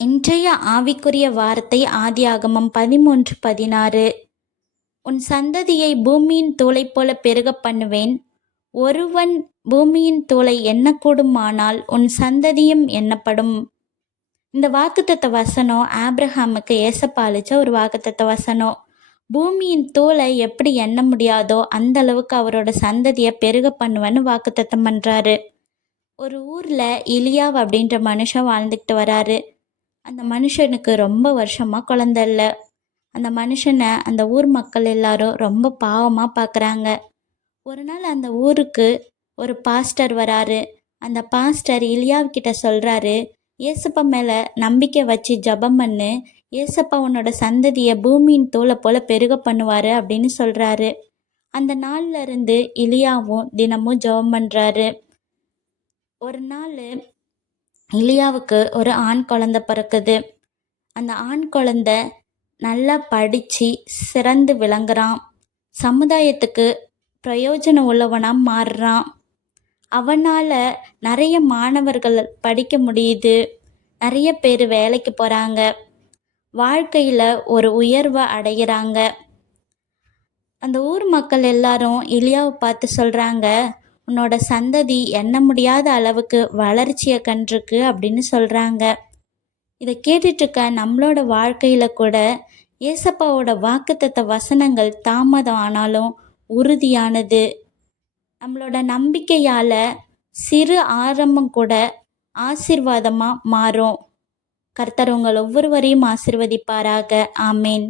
இன்றைய ஆவிக்குரிய வார்த்தை ஆதியாகமம் 13:16. உன் சந்ததியை பூமியின் தூளைப் போல பெருகப் பண்ணுவேன். ஒருவன் பூமியின் தூளை எண்ணக்கூடுமானால் உன் சந்ததியும் எண்ணப்படும். இந்த வாக்குத்தத்த வசனம் ஆபிரகாமுக்கு ஏசப்பா அளிச்ச ஒரு வாக்குத்தத்த வசனம். பூமியின் தூளை எப்படி எண்ண முடியாதோ அந்த அளவுக்கு அவரோட சந்ததியை பெருக பண்ணுவேன்னு வாக்குத்தத்தம் பண்ணுறாரு. ஒரு ஊரில் இலியாவ் அப்படின்ற மனுஷன் வாழ்ந்துக்கிட்டு வராரு. அந்த மனுஷனுக்கு ரொம்ப வருஷமாக குழந்தை இல்லை. அந்த மனுஷனை அந்த ஊர் மக்கள் எல்லாரும் ரொம்ப பாவமாக பார்க்குறாங்க. ஒரு நாள் அந்த ஊருக்கு ஒரு பாஸ்டர் வராரு. அந்த பாஸ்டர் இலியாவ்கிட்ட சொல்கிறாரு, ஏசப்பா மேலே நம்பிக்கை வச்சு ஜெபம் பண்ணு, ஏசப்பா உன்னோட சந்ததியை பூமியின் தூளை போல் பெருக பண்ணுவார் அப்படின்னு சொல்கிறாரு. அந்த நாள்ல இருந்து இலியாவும் தினமும் ஜெபம் பண்ணுறாரு. ஒரு நாள் இலியாவுக்கு ஒரு ஆண் குழந்தை பிறக்குது. அந்த ஆண் குழந்தை நல்லா படித்து சிறந்து விளங்குறான். சமுதாயத்துக்கு பிரயோஜனம் உள்ளவனாக மாறுறான். அவனால் நிறைய மாணவர்கள் படிக்க முடியுது. நிறைய பேர் வேலைக்கு போகிறாங்க. வாழ்க்கையில் ஒரு உயர்வை அடைகிறாங்க. அந்த ஊர் மக்கள் எல்லாரும் இலியாவை பார்த்து சொல்கிறாங்க, உன்னோட சந்ததி எண்ண முடியாத அளவுக்கு வளர்ச்சியை கண்டிருக்கு அப்படின்னு சொல்கிறாங்க. இதை கேட்டுட்ருக்க நம்மளோட வாழ்க்கையில் கூட ஏசப்பாவோட வாக்குத்தத்த வசனங்கள் தாமதம் ஆனாலும் உறுதியானது. நம்மளோட நம்பிக்கையால் சிறு ஆரம்பம் கூட ஆசீர்வாதமாக மாறும். கர்த்தர் உங்கள் ஒவ்வொருவரையும் ஆசீர்வதிப்பாராக. ஆமேன்.